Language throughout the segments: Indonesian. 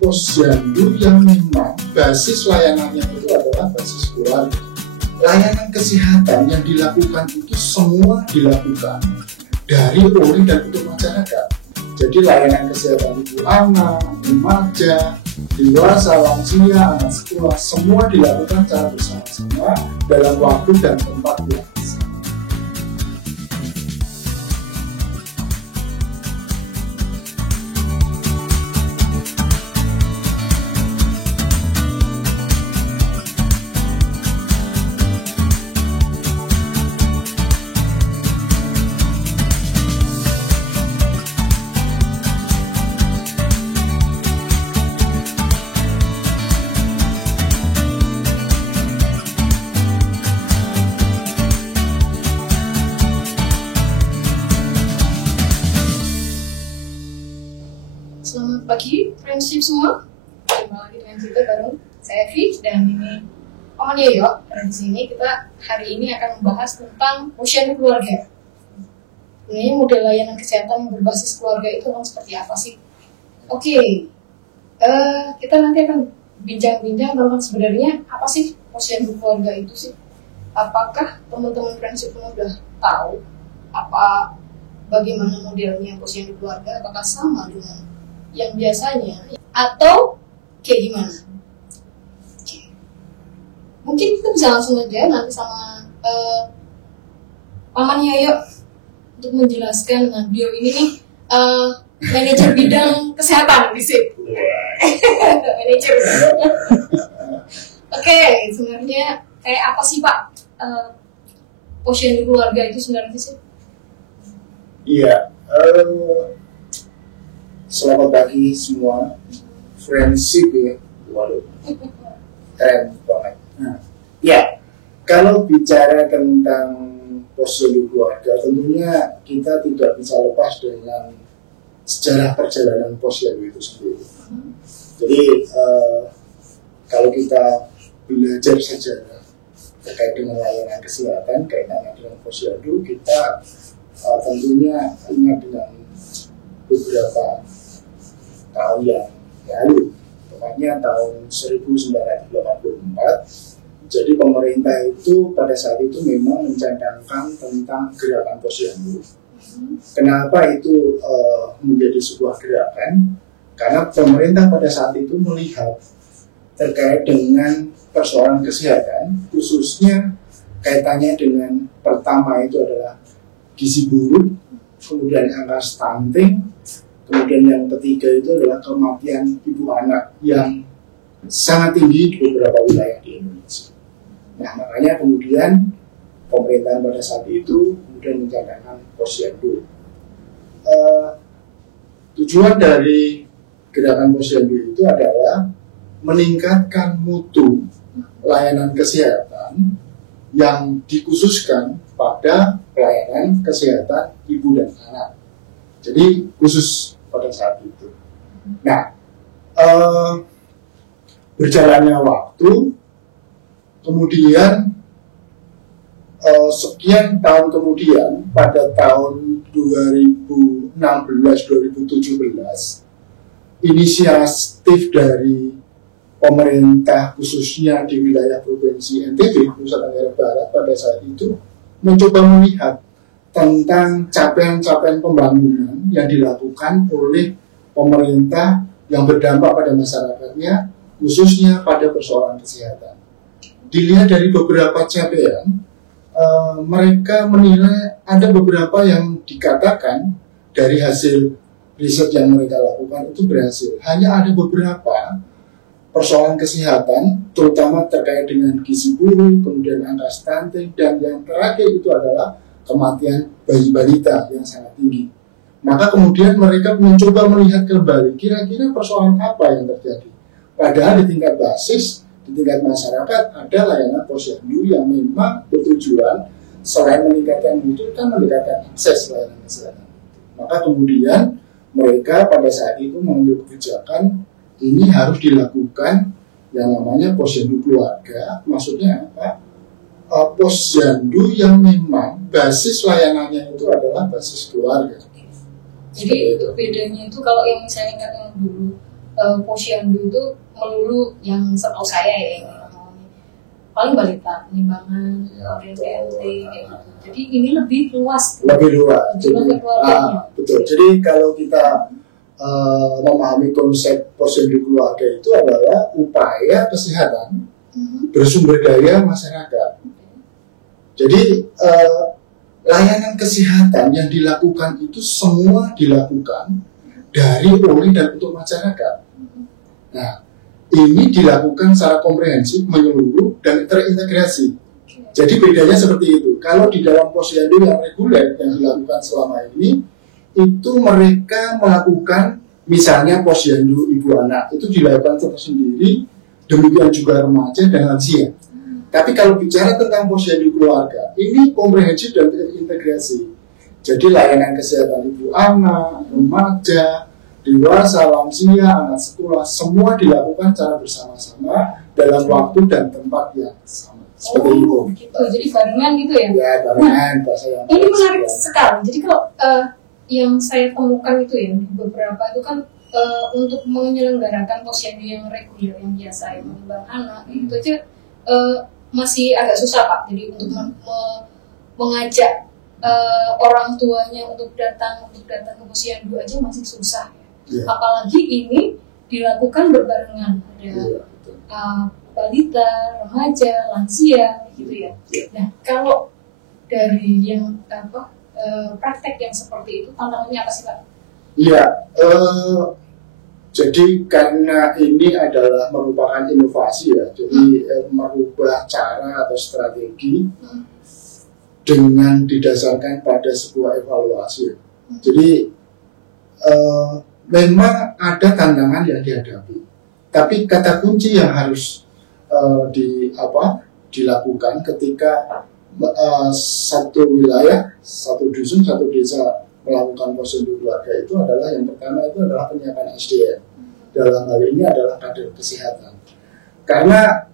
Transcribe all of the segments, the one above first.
Posyandu yang memang basis layanannya itu adalah basis keluarga. Layanan kesehatan yang dilakukan itu semua dilakukan dari oleh dan untuk masyarakat. Jadi layanan kesehatan ibu anak, remaja, dewasa, lansia, anak sekolah, semua dilakukan secara bersama-sama dalam waktu dan tempat yang sama. Selamat pagi, friendship semua. Kembali lagi dengan kita bareng saya Evi dan ini Om Yoyo. Dan di sini kita hari ini akan membahas tentang posyandu keluarga. Ini model layanan kesehatan yang berbasis keluarga itu memang seperti apa sih? Oke, kita nanti akan bincang-bincang tentang sebenarnya apa sih posyandu keluarga itu sih? Apakah teman-teman friendship semua sudah tahu bagaimana modelnya posyandu keluarga? Apakah sama dengan yang biasanya atau kayak gimana? Oke. Mungkin kita bisa langsung aja nanti sama Paman Yoyo untuk menjelaskan. Nah, beliau ini nih manajer bidang kesehatan di sini. Manajer. Oke, sebenarnya kayak apa sih Pak posyandu keluarga itu sebenarnya sih? Iya. Selamat pagi semua, friendship ya, waduh, keren banget. Nah, ya, kalau bicara tentang posyandu keluarga, tentunya kita tidak bisa lepas dengan sejarah perjalanan posyandu itu sendiri. Jadi, kalau kita belajar sejarah terkait dengan layanan kesehatan, kaitannya dengan posyandu, kita tentunya ingat dengan beberapa tahun yang lalu, tepatnya tahun 1984. Jadi pemerintah itu pada saat itu memang mencadangkan tentang gerakan posyandu. Kenapa itu menjadi sebuah gerakan? Karena pemerintah pada saat itu melihat terkait dengan persoalan kesehatan, khususnya kaitannya dengan pertama itu adalah gizi buruk, kemudian angka stunting, kemudian yang ketiga itu adalah kematian ibu anak yang sangat tinggi di beberapa wilayah di Indonesia. Nah, makanya kemudian pemerintah pada saat itu kemudian mencadangkan posyandu. Tujuan dari gerakan posyandu itu adalah meningkatkan mutu layanan kesehatan yang dikhususkan pada pelayanan kesehatan ibu dan anak. Jadi khusus pada saat itu. Nah, berjalannya waktu, kemudian sekian tahun kemudian, pada tahun 2016-2017, inisiatif dari pemerintah khususnya di wilayah provinsi NTB, Nusa Tenggara Barat pada saat itu mencoba melihat tentang capaian-capaian pembangunan yang dilakukan oleh pemerintah yang berdampak pada masyarakatnya, khususnya pada persoalan kesehatan. Dilihat dari beberapa capaian, mereka menilai ada beberapa yang dikatakan dari hasil riset yang mereka lakukan itu berhasil. Hanya ada beberapa persoalan kesehatan, terutama terkait dengan gizi buruk, kemudian angka stunting, dan yang terakhir itu adalah kematian bayi balita yang sangat tinggi. Maka kemudian mereka mencoba melihat kembali kira-kira persoalan apa yang terjadi. Padahal di tingkat basis, di tingkat masyarakat ada layanan posyandu yang memang bertujuan selain meningkatkan mutu kan meningkatkan akses layanan kesehatan. Maka kemudian mereka pada saat itu mengambil kebijakan ini harus dilakukan yang namanya posyandu keluarga. Maksudnya apa? Posyandu yang memang basis layanannya itu adalah basis keluarga. Jadi bedanya itu kalau yang misalnya yang dulu posyandu itu melulu yang setahu saya ya, yang paling balita, penimbangan, PMT kayak gitu. Jadi ini lebih luas. Lebih luas. Jadi, keluarganya. betul. Jadi kalau kita memahami konsep posyandu keluarga itu adalah upaya kesehatan bersumber daya masyarakat. Jadi layanan kesehatan yang dilakukan itu semua dilakukan dari, oleh, dan untuk masyarakat. Nah, ini dilakukan secara komprehensif, menyeluruh, dan terintegrasi. Jadi bedanya seperti itu. Kalau di dalam posyandu yang reguler yang dilakukan selama ini, itu mereka melakukan misalnya posyandu ibu anak itu dilakukan tersendiri, demikian juga remaja dan lansia. Tapi kalau bicara tentang posyandu keluarga, ini komprehensif dan terintegrasi. Jadi layanan kesehatan ibu anak, remaja, dewasa, lansia, anak sekolah, semua dilakukan secara bersama-sama dalam waktu dan tempat yang sama. Seperti itu. Gitu. Jadi barengan gitu ya? Ya, barengan. Ini menarik sekali. Jadi kalau yang saya temukan itu ya, beberapa itu kan untuk menyelenggarakan posyandu yang reguler, yang biasa, yang mengembang anak, itu aja masih agak susah Pak. Jadi untuk mengajak orang tuanya untuk datang ke posyandu aja masih susah. Yeah. Apalagi ini dilakukan berbarengan, ada balita, remaja, lansia, gitu ya. Nah, kalau dari yang praktek yang seperti itu, tantangannya apa sih Pak? Iya, jadi karena ini adalah merupakan inovasi ya, jadi merubah cara atau strategi dengan didasarkan pada sebuah evaluasi. Jadi memang ada tantangan yang dihadapi, tapi kata kunci yang harus dilakukan ketika satu wilayah, satu dusun, satu desa melakukan posyandu keluarga itu adalah yang pertama itu adalah penyiapan SDM. Dalam hal ini adalah kader kesehatan. Karena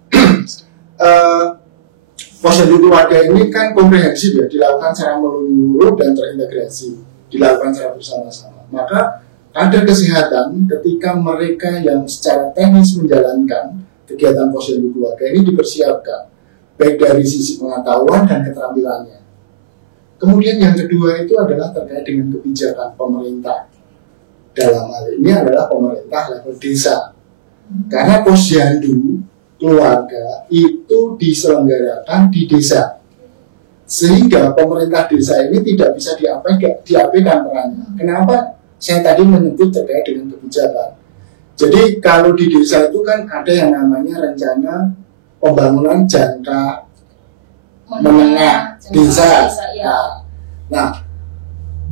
posyandu keluarga ini kan komprehensif ya, dilakukan secara menyeluruh dan terintegrasi, dilakukan secara bersama-sama. Maka kader kesehatan ketika mereka yang secara teknis menjalankan kegiatan posyandu keluarga ini dipersiapkan, baik dari sisi pengetahuan dan keterampilannya. Kemudian yang kedua itu adalah terkait dengan kebijakan pemerintah. Dalam hal ini adalah pemerintah level desa. Karena posyandu keluarga itu diselenggarakan di desa. Sehingga pemerintah desa ini tidak bisa diabaikan perannya. Kenapa saya tadi menyebut terkait dengan kebijakan? Jadi kalau di desa itu kan ada yang namanya rencana pembangunan jangka menengah desa. Nah,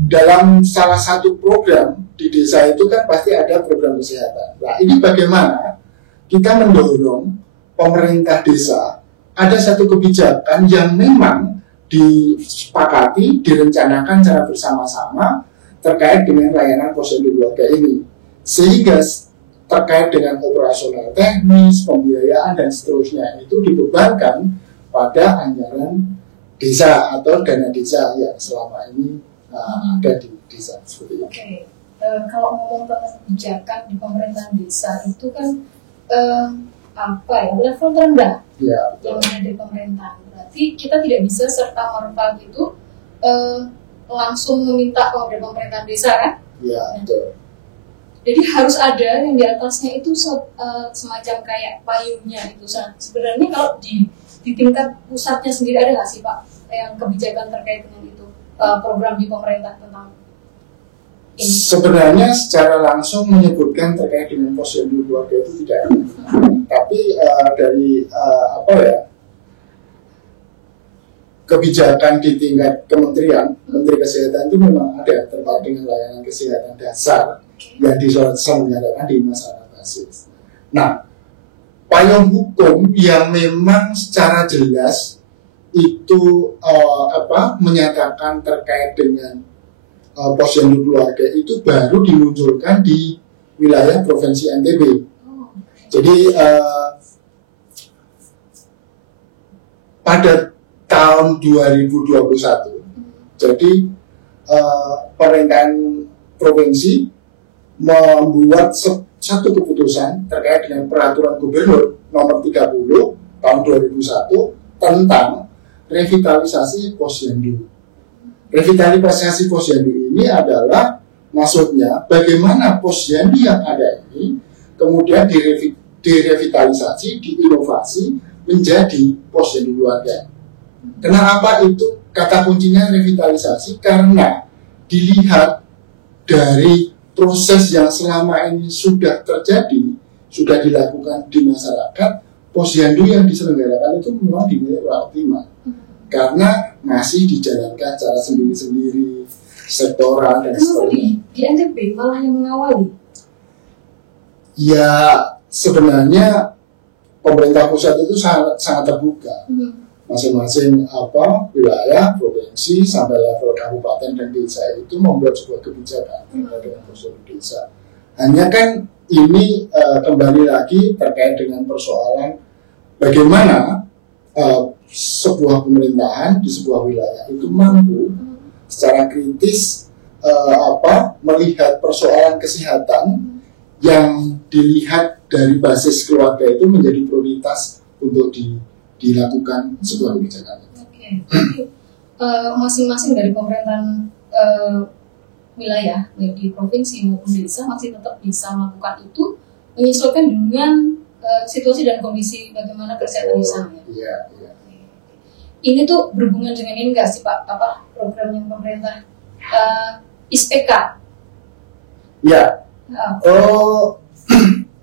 dalam salah satu program di desa itu kan pasti ada program kesehatan. Nah, ini bagaimana kita mendorong pemerintah desa ada satu kebijakan yang memang disepakati, direncanakan secara bersama-sama terkait dengan layanan posyandu keluarga ini, sehingga terkait dengan operasional teknis, pembiayaan dan seterusnya itu dibebankan pada anggaran desa atau dana desa yang selama ini ada di desa seperti itu. Oke. Kalau ngomong tentang kebijakan di pemerintahan desa itu kan level terendah yang ada di pemerintahan. Berarti kita tidak bisa serta merta gitu langsung meminta kepada pemerintahan desa kan? Iya, betul. Jadi harus ada yang di atasnya itu semacam kayak payungnya itu. Sebenarnya kalau di tingkat pusatnya sendiri ada nggak sih Pak yang kebijakan terkait dengan itu, program di pemerintah tentang ini? Sebenarnya secara langsung menyebutkan terkait dengan posyandu keluarga itu tidak ada. Tapi dari kebijakan di tingkat kementerian, Menteri Kesehatan itu memang ada terkait dengan layanan kesehatan dasar yang diselenggarakan di masyarakat basis. Nah, payung hukum yang memang secara jelas itu menyatakan terkait dengan posyandu keluarga itu baru dimunculkan di wilayah Provinsi NTB. Jadi pada tahun 2021, jadi pemerintahan provinsi membuat satu keputusan terkait dengan peraturan gubernur nomor 30 tahun 2001 tentang revitalisasi posyandu. Revitalisasi posyandu ini adalah maksudnya bagaimana posyandu yang ada ini kemudian direvitalisasi, diinovasi menjadi posyandu keluarga. Kenapa itu kata kuncinya revitalisasi? Karena dilihat dari proses yang selama ini sudah terjadi, sudah dilakukan di masyarakat, posyandu yang diselenggarakan itu memang dinilai optimal. Karena masih dijalankan secara sendiri-sendiri, sektoral dan sebagainya. Di NTB malah yang mengawali? Ya, sebenarnya pemerintah pusat itu sangat terbuka. Masing-masing wilayah, provinsi sampai level kabupaten dan desa itu membuat sebuah kebijakan terkait dengan posyandu desa. Hanya kan ini kembali lagi terkait dengan persoalan bagaimana sebuah pemerintahan di sebuah wilayah itu mampu secara kritis melihat persoalan kesehatan yang dilihat dari basis keluarga itu menjadi prioritas untuk dilakukan sebuah kebijakan. Oke. Masing-masing dari pemerintahan wilayah, baik di provinsi maupun desa, masih tetap bisa melakukan itu menyesuaikan dengan situasi dan kondisi bagaimana kesehatan di sana. Iya. Ini tuh berhubungan dengan ini nggak sih Pak? Program yang pemerintah ISPK? Ya.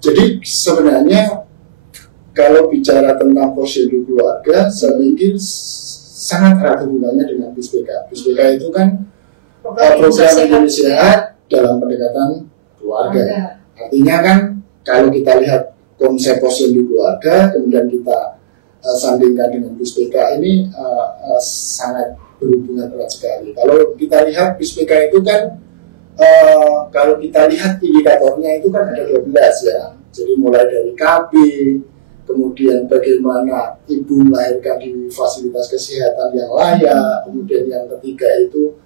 Jadi sebenarnya kalau bicara tentang posyandu keluarga, saya pikir sangat erat hubungannya dengan BISPK. BISPK itu kan program Indonesia Sehat dalam pendekatan keluarga. Artinya kan kalau kita lihat konsep posyandu keluarga, kemudian kita sandingkan dengan BISPK ini sangat berhubungan erat sekali. Kalau kita lihat BISPK itu kan kalau kita lihat indikatornya itu kan ada 12 ya. Jadi mulai dari KB, kemudian bagaimana ibu melahirkan di fasilitas kesehatan yang layak, kemudian yang ketiga itu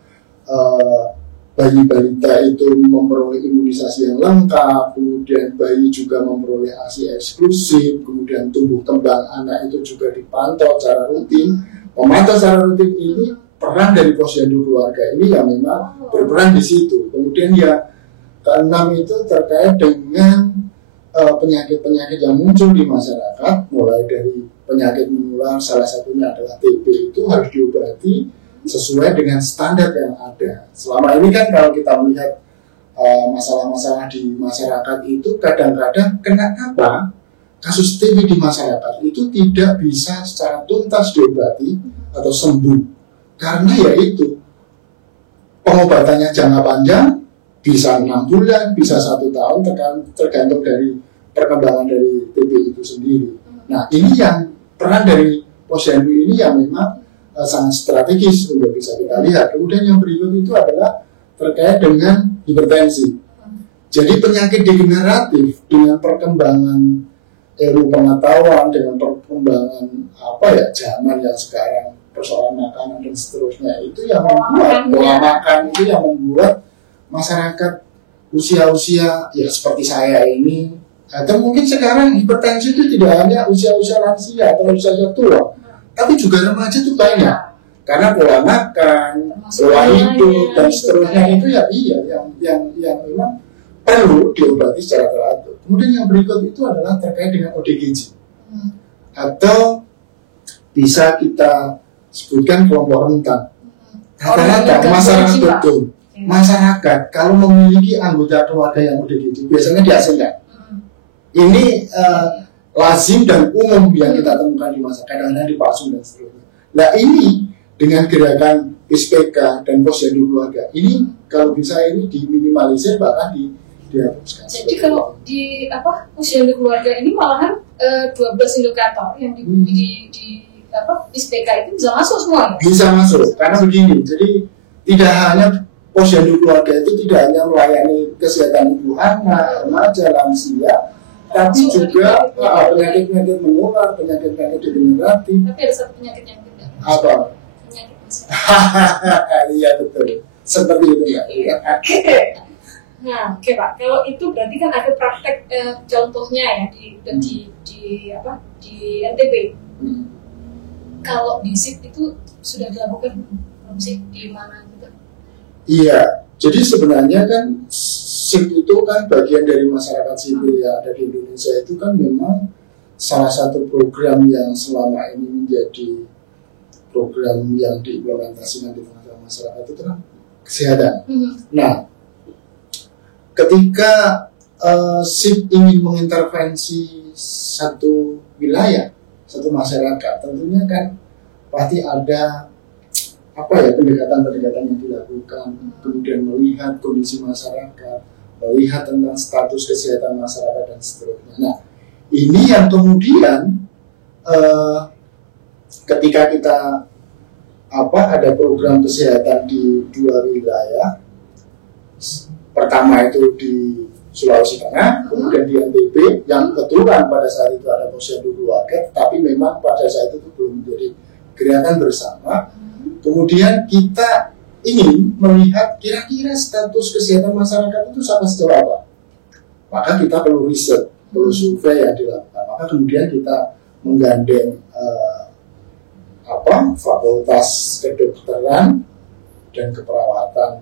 bayi balita itu memperoleh imunisasi yang lengkap, kemudian bayi juga memperoleh ASI eksklusif, kemudian tumbuh kembang anak itu juga dipantau secara rutin. Memantau secara rutin ini peran dari posyandu keluarga ini yang memang berperan di situ. Kemudian yang keenam itu terkait dengan penyakit-penyakit yang muncul di masyarakat, mulai dari penyakit menular, salah satunya adalah TB, itu harus diobati sesuai dengan standar yang ada. Selama ini kan kalau kita melihat masalah-masalah di masyarakat itu kadang-kadang kenapa kasus TB di masyarakat itu tidak bisa secara tuntas diobati atau sembuh, karena yaitu pengobatannya jangka panjang, bisa 6 bulan, bisa 1 tahun, tergantung dari perkembangan dari TB itu sendiri. Nah, ini yang peran dari posyandu ini yang memang sangat strategis untuk bisa kita lihat. Kemudian yang berikut itu adalah terkait dengan hipertensi. Jadi penyakit degeneratif dengan perkembangan ilmu pengetahuan, dengan perkembangan zaman yang sekarang, persoalan makanan dan seterusnya, itu yang membuat pola makan itu yang membuat masyarakat usia-usia ya seperti saya ini, atau mungkin sekarang hipertensi itu tidak hanya usia-usia lansia atau usia-usia tua, tapi juga remaja itu banyak. Karena pola makan, pola hidup dan seterusnya itu yang memang perlu diobati secara teratur. Kemudian yang berikut itu adalah terkait dengan ODGJ atau bisa kita sebutkan kelompok rentan. Rata-rata masyarakat kalau memiliki anggota keluarga yang ODGJ biasanya diasingkan. Ini lazim dan umum yang kita temukan di masyarakat, kadang-kadang dipalsu dan seterusnya. Nah ini dengan gerakan ISPK dan posyandu keluarga ini kalau bisa ini diminimalisir bahkan dihapuskan. Jadi kalau di posyandu keluarga ini malahan 12 indikator yang di ISPK itu bisa masuk semua. Bisa masuk karena begini. Jadi tidak hanya posyandu keluarga itu tidak hanya melayani kesehatan ibu anak, remaja, lansia, tapi juga penyakit-penyakit menular, penyakit-penyakit degeneratif. Tapi ada satu penyakit yang tidak. Apa? Penyakit mesin. Iya betul. Seperti itu ya. Nah, oke Pak. Kalau itu berarti kan ada praktek contohnya ya di NTB. Kalau di SIP itu sudah dilakukan belum sih di mana gitu? Iya, jadi sebenarnya kan SIP itu kan bagian dari masyarakat sipil yang ada di Indonesia itu kan memang salah satu program yang selama ini menjadi program yang diimplementasikan di tengah-tengah masyarakat itu kan kesehatan. Nah, ketika SIP ingin mengintervensi satu wilayah, satu masyarakat, tentunya kan pasti ada pendekatan-pendekatan yang dilakukan, kemudian melihat kondisi masyarakat, melihat tentang status kesehatan masyarakat dan seterusnya. Nah, ini yang kemudian ketika kita ada program kesehatan di 2 wilayah, pertama itu di Sulawesi Tengah, kemudian di NTB, yang kebetulan pada saat itu ada posyandu keluarga, tapi memang pada saat itu belum menjadi gerakan bersama. Kemudian kita ingin melihat kira-kira status kesehatan masyarakat itu sampai sejauh apa. Maka kita perlu riset, perlu survei yang dilakukan. Maka kemudian kita menggandeng Fakultas Kedokteran dan Keperawatan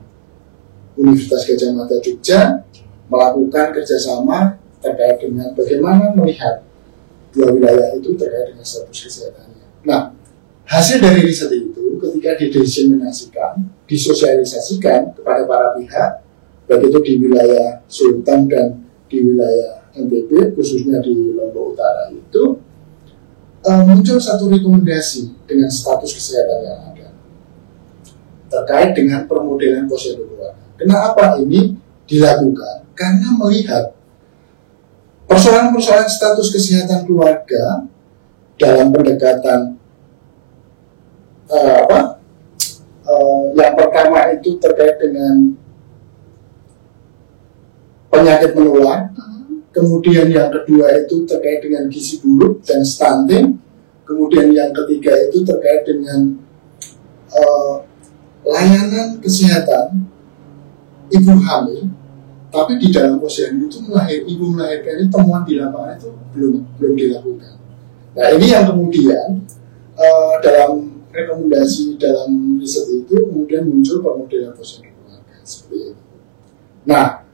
Universitas Gadjah Mada Jogja melakukan kerjasama terkait dengan bagaimana melihat 2 wilayah itu terkait dengan status kesehatannya. Nah, hasil dari riset itu ketika didiseminasikan, disosialisasikan kepada para pihak, baik itu di wilayah Sultan dan di wilayah NTB, khususnya di Lombok Utara itu, muncul satu rekomendasi dengan status kesehatan yang ada terkait dengan permodelan posyandu keluarga. Kenapa ini dilakukan? Karena melihat persoalan-persoalan status kesehatan keluarga dalam pendekatan yang pertama itu terkait dengan penyakit menular, kemudian yang kedua itu terkait dengan gizi buruk dan stunting, kemudian yang ketiga itu terkait dengan layanan kesehatan ibu hamil. Tapi di dalam posyandu itu ibu melahirkan itu temuan di lapangan itu belum dilakukan. Nah, ini yang kemudian dalam rekomendasi dalam riset itu kemudian muncul pemodelan posyandu keluarga seperti itu. Nah,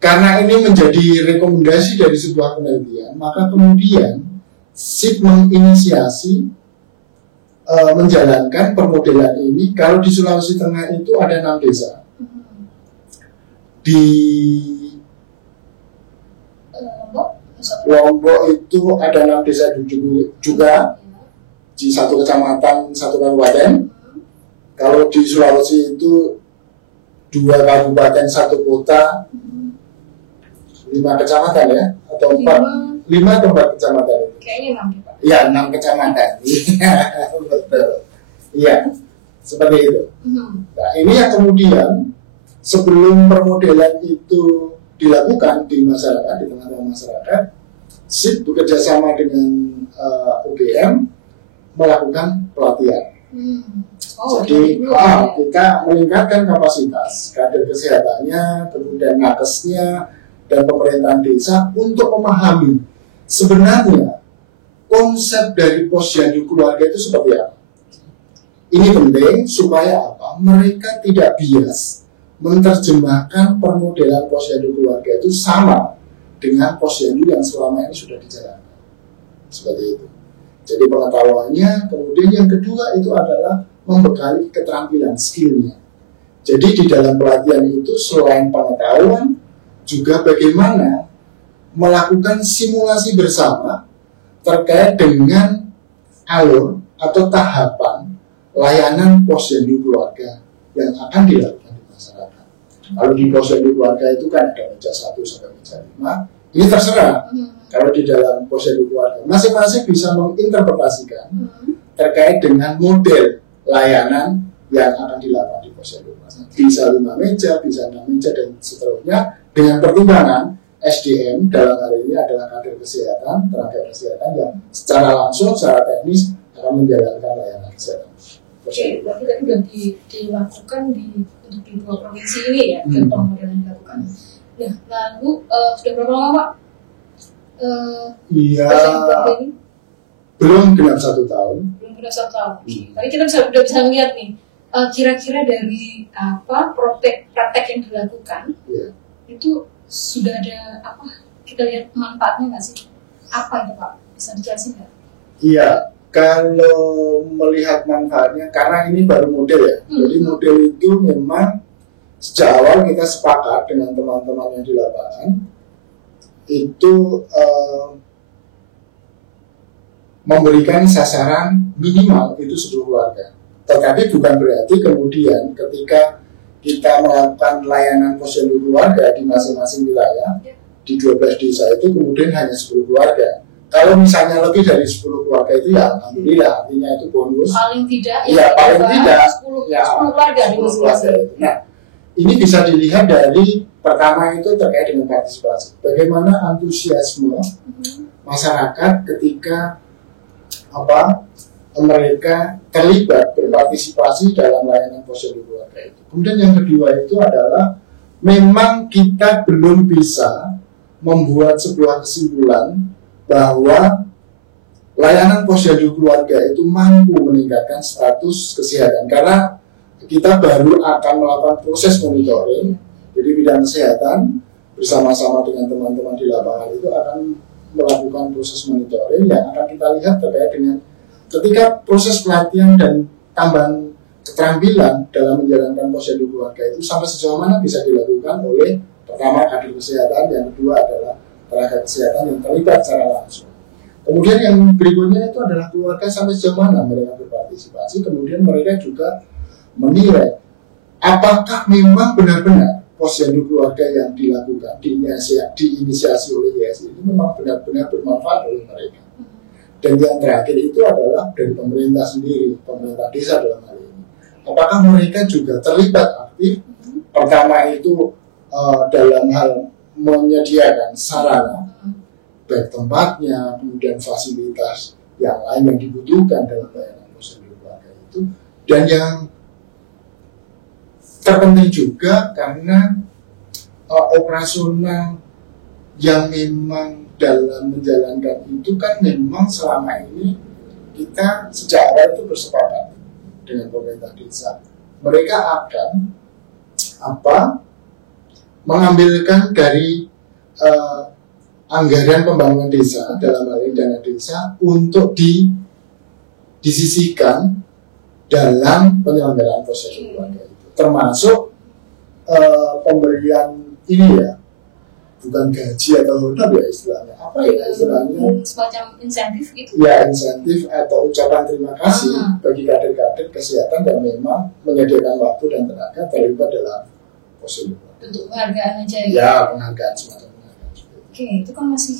karena ini menjadi rekomendasi dari sebuah penelitian, maka kemudian SIP menginisiasi menjalankan permodelan ini. Kalau di Sulawesi Tengah itu ada 6 desa. Di Lombok itu ada 6 desa juga di 1 kecamatan, 1 kabupaten. Kalau di Sulawesi itu 2 kabupaten, 1 kota, 5 kecamatan ya, atau 5 atau 4 kecamatan. Kayaknya 6 Pak. Iya, 6 kecamatan. Betul. Iya, seperti itu. Nah, ini yang kemudian sebelum permodelan itu dilakukan di masyarakat, di tengah-tengah masyarakat, SIP bekerja sama dengan UGM melakukan pelatihan. Jadi kita meningkatkan kapasitas kader kesehatannya, kemudian nakesnya, dan pemerintahan desa untuk memahami sebenarnya konsep dari posyandu keluarga itu seperti apa. Ini penting supaya apa? Mereka tidak bias menerjemahkan permodelan posyandu keluarga itu sama dengan posyandu yang selama ini sudah dijalankan. Seperti itu. Jadi pengetahuannya, kemudian yang kedua itu adalah membekali keterampilan, skillnya. Jadi di dalam pelatihan itu selain pengetahuan, juga bagaimana melakukan simulasi bersama terkait dengan alur atau tahapan layanan posyandu keluarga yang akan dilakukan di masyarakat. Kalau di posyandu keluarga itu kan ada meja 1 sampai meja 5. Ini terserah. Kalau di dalam posyandu keluarga, masing-masing bisa menginterpretasikan terkait dengan model layanan yang akan dilakukan di posyandu keluarga. Bisa 5 meja, bisa 6 meja, dan seterusnya, dengan pertimbangan SDM dalam hal ini adalah kader kesehatan, tenaga kesehatan yang secara langsung, secara teknis akan menjalankan layanan kesehatan. Oke, berarti tadi udah dilakukan untuk di 2 provinsi ini ya, pemodelan dilakukan. Nah, lalu sudah berapa lama Pak? Iya, ini? belum genap 1 tahun. Belum genap 1 tahun. Tapi kita udah bisa lihat nih, kira-kira dari praktek yang dilakukan, itu sudah ada apa? Kita lihat manfaatnya nggak sih? Apa itu Pak? Bisa dijelasin nggak? Iya, kalau melihat manfaatnya, karena ini baru model ya. Jadi model itu memang sejak awal kita sepakat dengan teman-teman yang di lapangan itu memberikan sasaran minimal itu 10 keluarga. Tetapi bukan berarti kemudian ketika kita melakukan layanan posyandu keluarga di masing-masing wilayah, di 12 desa itu kemudian hanya 10 keluarga. Kalau misalnya lebih dari 10 keluarga itu ya alhamdulillah, artinya itu bonus. Paling tidak paling tidak 10 keluarga di masing-masing. Nah, ini bisa dilihat dari pertama itu terkait dengan partisipasi. Bagaimana antusiasme masyarakat ketika mereka terlibat berpartisipasi dalam layanan posyandu keluarga itu. Kemudian yang kedua itu adalah memang kita belum bisa membuat sebuah kesimpulan bahwa layanan posyandu keluarga itu mampu meningkatkan status kesehatan karena kita baru akan melakukan proses monitoring. Jadi bidang kesehatan bersama-sama dengan teman-teman di lapangan itu akan melakukan proses monitoring yang akan kita lihat terkait dengan ketika proses pelatihan dan tambahan keterampilan dalam menjalankan posyandu keluarga itu sampai sejauh mana bisa dilakukan oleh pertama kader kesehatan, yang kedua adalah tenaga kesehatan yang terlibat secara langsung. Kemudian yang berikutnya itu adalah keluarga sampai sejauh mana mereka berpartisipasi, kemudian mereka juga menilai apakah memang benar-benar posyandu keluarga yang dilakukan, diinisiasi oleh YSI ini memang benar-benar bermanfaat oleh mereka. Dan yang terakhir itu adalah dari pemerintah sendiri, pemerintah desa dalam hal ini. Apakah mereka juga terlibat aktif? Pertama itu dalam hal menyediakan sarana, baik tempatnya, kemudian fasilitas yang lain yang dibutuhkan dalam layanan posyandu keluarga itu. Dan yang terpenting juga karena operasional yang memang dalam menjalankan itu kan memang selama ini kita sejak awal itu bersepakat dengan pemerintah desa. Mereka akan mengambilkan dari anggaran pembangunan desa dalam hal ini dana desa untuk disisihkan dalam penyelenggaraan posyandu keluarga itu, termasuk pemberian ini ya, bukan gaji atau honor ya istilahnya, apa ya istilahnya, semacam insentif gitu ya, insentif atau ucapan terima kasih bagi kader-kader kesehatan yang memang menyediakan waktu dan tenaga terlibat dalam posyandu. Untuk penghargaan aja ya, penghargaan semacam penghargaan. Oke, itu kan masih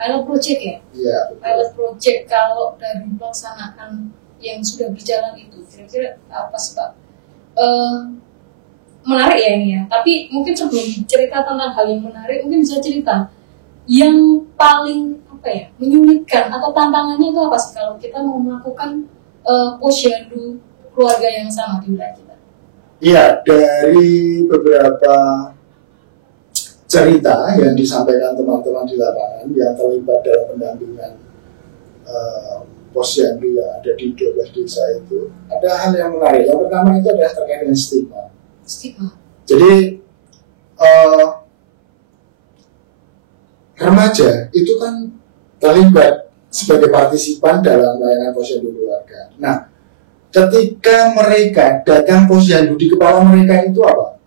pilot project ya? Iya. Pilot project kalau dari pelaksanaan yang sudah berjalan itu kira-kira apa sih Pak? Menarik ya ini ya. Tapi mungkin sebelum cerita tentang hal yang menarik, mungkin bisa cerita yang paling menyulitkan atau tantangannya itu apa sih kalau kita mau melakukan posyandu keluarga yang sama di wilayah kita? Iya, dari beberapa cerita yang disampaikan teman-teman di lapangan yang terlibat dalam pendampingan posyandu yang ada di 12 desa itu, ada hal yang menarik. Yang pertama itu adalah terkait dengan stigma. Jadi remaja itu kan terlibat sebagai partisipan dalam layanan posyandu keluarga. Nah, ketika mereka datang posyandu, di kepala mereka itu apa?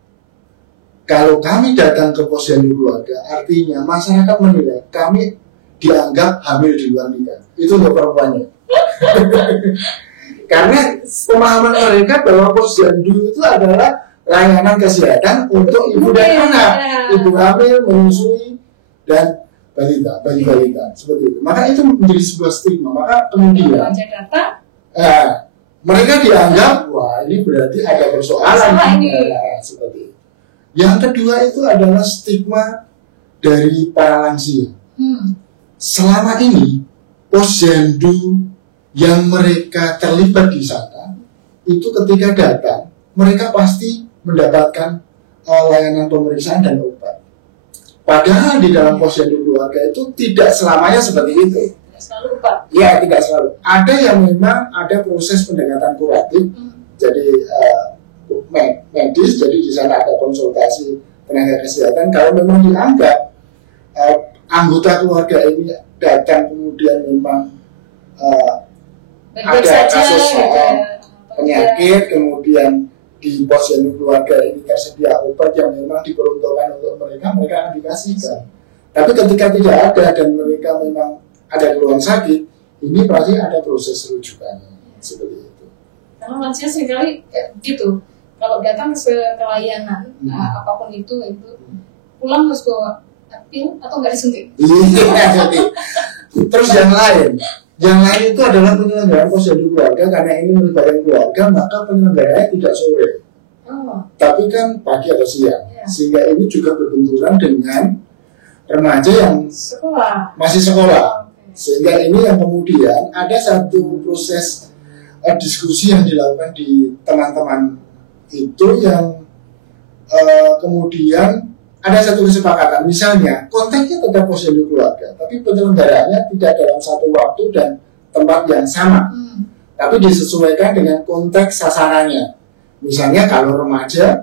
Kalau kami datang ke posyandu keluarga, artinya masyarakat menilai kami dianggap hamil di luar nikah. Itu untuk perempuannya. Karena pemahaman mereka bahwa posyandu itu adalah layanan kesehatan untuk ibu dan anak, ibu hamil, menyusui, dan balita, seperti itu. Maka itu menjadi sebuah stigma. Maka kemudian mereka dianggap, wah ini berarti ada persoalan seperti itu. Yang kedua itu adalah stigma dari para lansia. Selama ini posyandu yang mereka terlibat di sana itu ketika datang mereka pasti mendapatkan layanan pemeriksaan dan obat. Padahal di dalam posyandu keluarga itu tidak selamanya seperti itu. Tidak selalu, Pak. Ya, tidak selalu. Ada yang memang ada proses pendekatan kuratif, jadi medis, jadi di sana ada konsultasi tenaga kesehatan. Kalau memang dianggap anggota keluarga ini datang kemudian memang ada kasus penyakit, kemudian di posyandu keluarga ini tersedia obat yang memang diperuntukkan untuk mereka akan dikasihkan. Tapi ketika tidak ada dan mereka memang ada keluhan sakit, ini pasti ada proses rujukannya seperti itu. Karena lansia seringkali gitu, kalau datang ke layanan apapun itu pulang harus bawa pil atau nggak disuntik. Terus yang lain itu adalah penyelenggaraan posyandu keluarga, karena ini melibatkan keluarga, maka penyelenggaraannya tidak sore, tapi kan pagi atau siang, sehingga ini juga berbenturan dengan remaja yang masih sekolah, sehingga ini yang kemudian ada satu proses diskusi yang dilakukan di teman-teman itu yang kemudian ada satu kesepakatan, misalnya konteksnya tetap posyandu keluarga, tapi penyelenggaraannya tidak dalam satu waktu dan tempat yang sama, tapi disesuaikan dengan konteks sasarannya. Misalnya kalau remaja,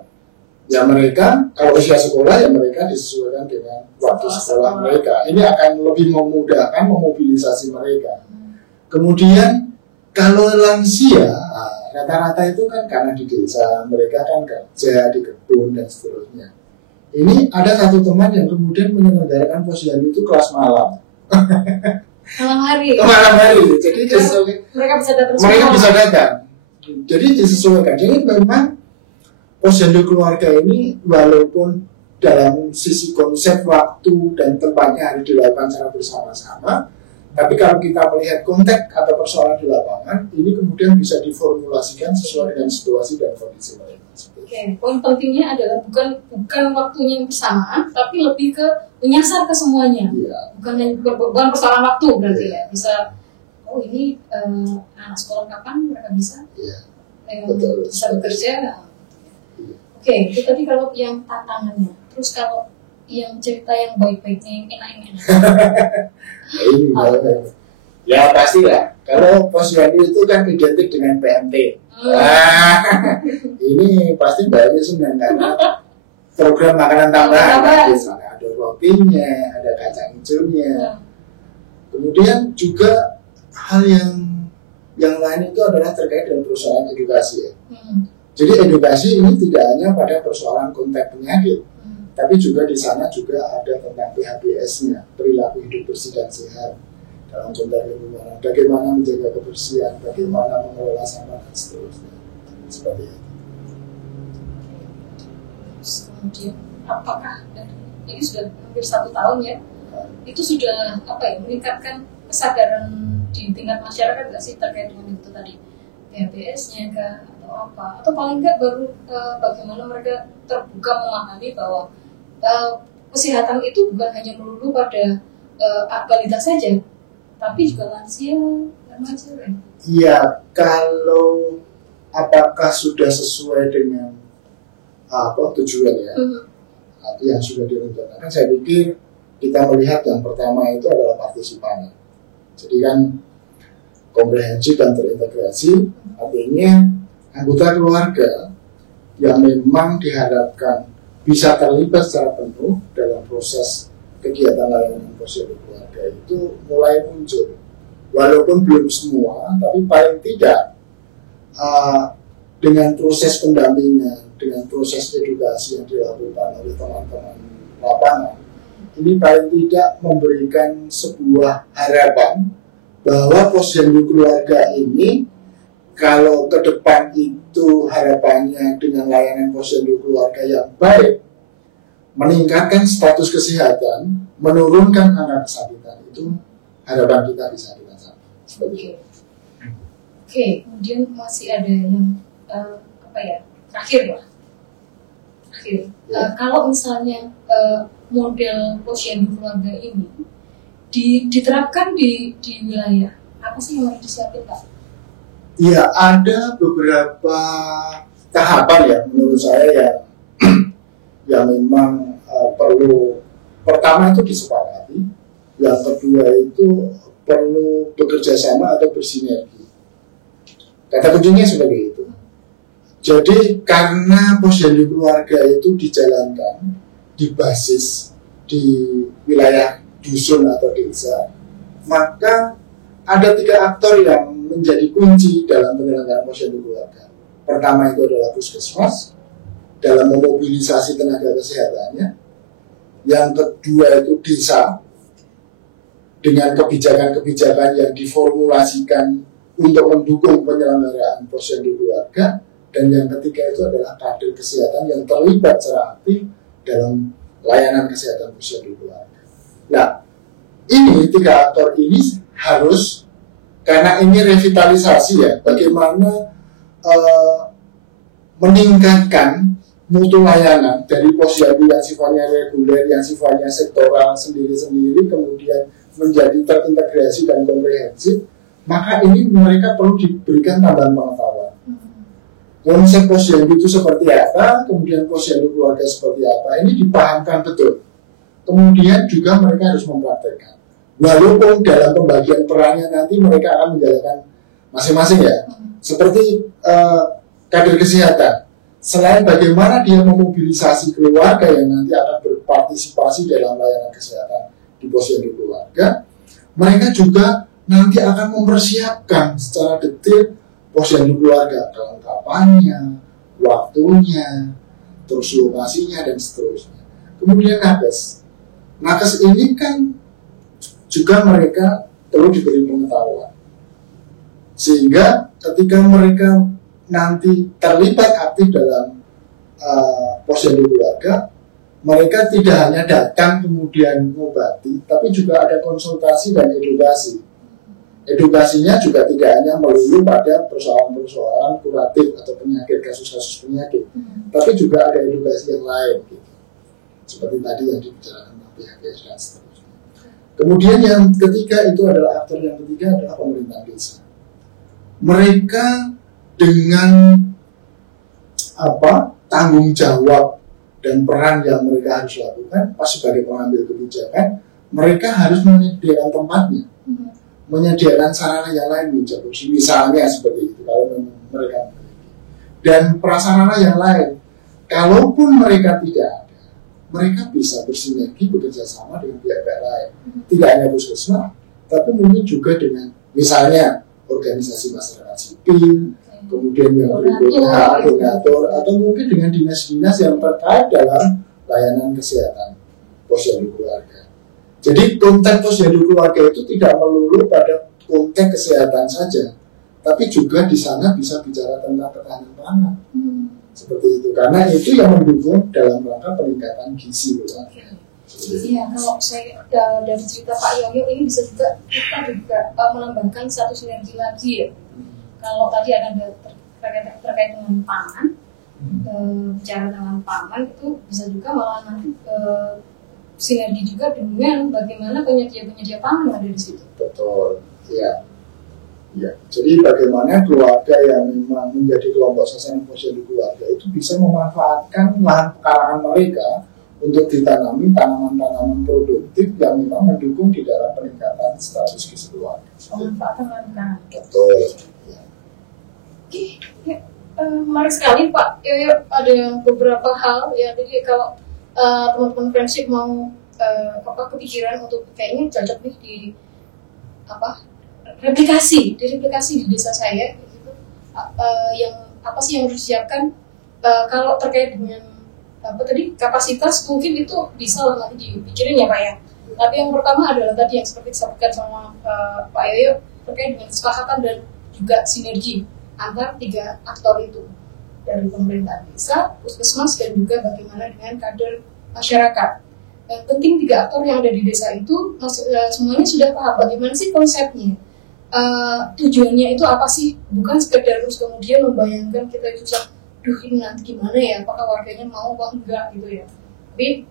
ya mereka, kalau usia sekolah, ya mereka disesuaikan dengan waktu sekolah mereka. Ini akan lebih memudahkan memobilisasi mereka. Kemudian kalau lansia, rata-rata itu kan karena di desa, mereka kan kerja di kebun dan seterusnya. Ini ada satu teman yang kemudian menyelenggarakan posyandu itu kelas malam. Malam hari. Jadi mereka bisa datang. Jadi disesuaikan. Jadi memang posyandu keluarga ini walaupun dalam sisi konsep waktu dan tempatnya harus dilakukan secara bersama-sama, tapi kalau kita melihat konteks atau persoalan di lapangan, ini kemudian bisa diformulasikan sesuai dengan situasi dan kondisi mereka. Poin pentingnya adalah bukan waktunya yang bersamaan, tapi lebih ke menyasar ke semuanya. Bukan persoalan waktu berarti ya. Bisa, ini anak sekolah kapan mereka bisa bisa bekerja. Itu tadi kalau yang tantangannya. Terus kalau yang cerita yang baik-baiknya, yang enak-enak. Ya pastilah. Kalau posyandu itu kan identik dengan PMT. Ini pasti banyak senang karena program makanan tambahan. Di sana ada rotinya, ada kacang hijaunya. Kemudian juga hal yang lain itu adalah terkait dengan persoalan edukasi. Jadi edukasi ini tidak hanya pada persoalan konteks penyakit, tapi juga di sana juga ada tentang PHBS-nya, perilaku hidup bersih dan sehat. Dalam konteks lingkungan, bagaimana menjaga kebersihan, bagaimana mengelola sampah dan seterusnya, seperti itu. Kemudian, apakah ini sudah hampir 1 tahun ya? Itu sudah meningkatkan kesadaran di tingkat masyarakat nggak sih terkait dengan itu tadi, PHBS-nya kah atau apa? Atau paling nggak baru bagaimana mereka terbuka memahami bahwa kesehatan itu bukan hanya melulu pada balita saja, tapi juga lansia, remaja. Iya, kalau apakah sudah sesuai dengan tujuan ya, yang sudah direncanakan, saya pikir kita melihat yang pertama itu adalah partisipannya. Jadi kan komprehensif dan terintegrasi, artinya anggota keluarga yang memang diharapkan bisa terlibat secara penuh dalam proses kegiatan layanan posyandu keluarga itu mulai muncul, walaupun belum semua, tapi paling tidak dengan proses pendampingan, dengan proses edukasi yang dilakukan oleh teman-teman lapangan, ini paling tidak memberikan sebuah harapan bahwa posyandu keluarga ini kalau ke depan itu harapannya dengan layanan posyandu keluarga yang baik, meningkatkan status kesehatan, menurunkan angka kesakitan, itu harapan kita bisa dilaksanakan. Kemudian masih ada yang terakhir. Kalau misalnya model posyandu keluarga ini diterapkan di wilayah, apa sih yang harus disiapin Pak? Ya, ada beberapa tahapan ya menurut saya yang memang perlu. Pertama itu disepakati, yang kedua itu perlu bekerja sama atau bersinergi. Kata kuncinya seperti itu. Jadi karena posyandu keluarga itu dijalankan di basis di wilayah dusun atau desa, maka ada 3 aktor yang menjadi kunci dalam penyelenggaraan posyandu keluarga. Pertama itu adalah puskesmas dalam memobilisasi tenaga kesehatannya. Yang kedua itu desa dengan kebijakan-kebijakan yang diformulasikan untuk mendukung penyelenggaraan posyandu keluarga. Dan yang ketiga itu adalah kader kesehatan yang terlibat secara aktif dalam layanan kesehatan posyandu keluarga. Nah, ini 3 aktor ini harus, karena ini revitalisasi ya, bagaimana meningkatkan mutu layanan dari posyandu yang sifatnya reguler, yang sifatnya sektoral sendiri-sendiri, kemudian menjadi terintegrasi dan komprehensif, maka ini mereka perlu diberikan tambahan pengetahuan. Konsep posyandu itu seperti apa, kemudian posyandu keluarga seperti apa, ini dipahamkan betul. Kemudian juga mereka harus mempraktekkan. Walaupun dalam pembagian perannya nanti mereka akan menjalankan masing-masing ya. Seperti kader kesehatan. Selain bagaimana dia memobilisasi keluarga yang nanti akan berpartisipasi dalam layanan kesehatan di posyandu keluarga, mereka juga nanti akan mempersiapkan secara detail posyandu keluarga, kelengkapannya, waktunya, terus lokasinya dan seterusnya. Kemudian nakes. Nakes ini kan juga mereka perlu diberi pengetahuan. Sehingga ketika mereka nanti terlibat aktif dalam posyandu keluarga, mereka tidak hanya datang kemudian mengobati, tapi juga ada konsultasi dan edukasi. Edukasinya juga tidak hanya melulu pada persoalan-persoalan kuratif atau penyakit, kasus-kasus penyakit, tapi juga ada edukasi yang lain, gitu. Seperti tadi yang dibicarakan PHBS dan seterusnya. Kemudian yang ketiga itu adalah aktor yang ketiga adalah pemerintah desa. Mereka dengan tanggung jawab dan peran yang mereka harus lakukan pas sebagai pengambil kebijakan, mereka harus menyediakan tempatnya, menyediakan sarana yang lain, misalnya seperti itu kalau mereka memiliki, dan prasarana yang lain. Kalaupun mereka tidak ada, mereka bisa bersinergi bekerja sama dengan pihak-pihak lain, tidak hanya puskesmas, tapi mungkin juga dengan misalnya organisasi masyarakat sipil, kemudian yang berikutnya donatur, atau mungkin dengan dinas-dinas yang terkait dalam layanan kesehatan posyandu keluarga. Jadi konteks posyandu keluarga itu tidak melulu pada konteks kesehatan saja, tapi juga di sana bisa bicara tentang ketahanan pangan. Seperti itu, karena itu yang mendukung dalam rangka peningkatan gizi keluarga. Iya, kalau saya dari cerita Pak Yoyo ini bisa juga kita juga menambahkan satu sinergi lagi ya. Kalau tadi ada terkait dengan pangan, bicara tentang pangan itu bisa juga malah nanti sinergi juga dengan bagaimana penyedia pangan yang ada di situ. Betul, ya. Ya, jadi bagaimana keluarga yang memang menjadi kelompok sasaran posyandu keluarga itu bisa memanfaatkan lahan pekarangan mereka untuk ditanami tanaman-tanaman produktif yang memang mendukung di dalam peningkatan status gizi keluarga. Memanfaatkan lahan pekarangan. Betul. Ya. Oke, ya, menarik sekali Pak. Ya, ada beberapa hal ya. Jadi kalau teman-teman friendship mau kepikiran untuk kayaknya cocok nih di replikasi di desa saya gitu. Yang apa sih yang harus disiapkan kalau terkait dengan kapasitas mungkin itu bisa lah nanti dipikirin ya Pak ya. Tapi yang pertama adalah tadi yang seperti disebutkan sama Pak Yoyo terkait dengan kesepakatan dan juga sinergi antar 3 aktor itu, dari pemerintah desa, puskesmas, dan juga bagaimana dengan kader masyarakat. Yang penting 3 aktor yang ada di desa itu semuanya sudah paham bagaimana sih konsepnya, tujuannya itu apa sih, bukan sekedar terus kemudian membayangkan kita itu ini nanti gimana ya, apakah warganya mau apa enggak gitu ya. Tapi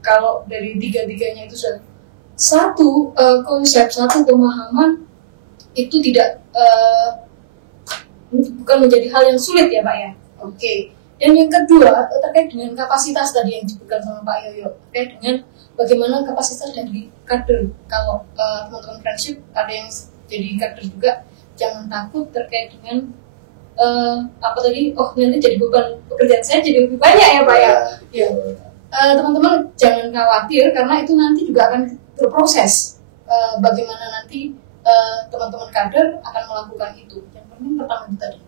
kalau dari 3-3-nya itu sudah satu konsep, satu pemahaman, itu tidak bukan menjadi hal yang sulit ya Pak ya. Oke. Dan yang kedua terkait dengan kapasitas tadi yang disebutkan sama Pak Yoyo, terkait dengan bagaimana kapasitas dari kader. Kalau teman-teman friendship ada yang jadi kader juga, jangan takut terkait dengan apa tadi, nanti jadi beban pekerjaan saya jadi lebih banyak ya Pak ya. Ya. Teman-teman jangan khawatir karena itu nanti juga akan berproses. Bagaimana nanti teman-teman kader akan melakukan itu. Yang penting pertama itu tadi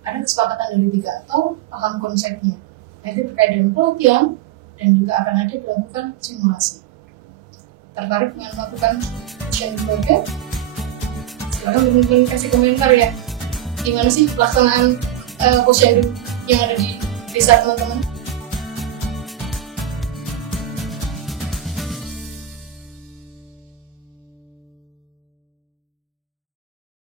ada kesepakatan dari 3 atau paham konsepnya. Nah, itu terkait dengan pelatihan dan juga akan ada dilakukan simulasi. Tertarik dengan melakukan ujian keluarga? Silakan teman-teman kasih komentar ya. Gimana sih pelaksanaan posyandu yang ada di desa teman-teman?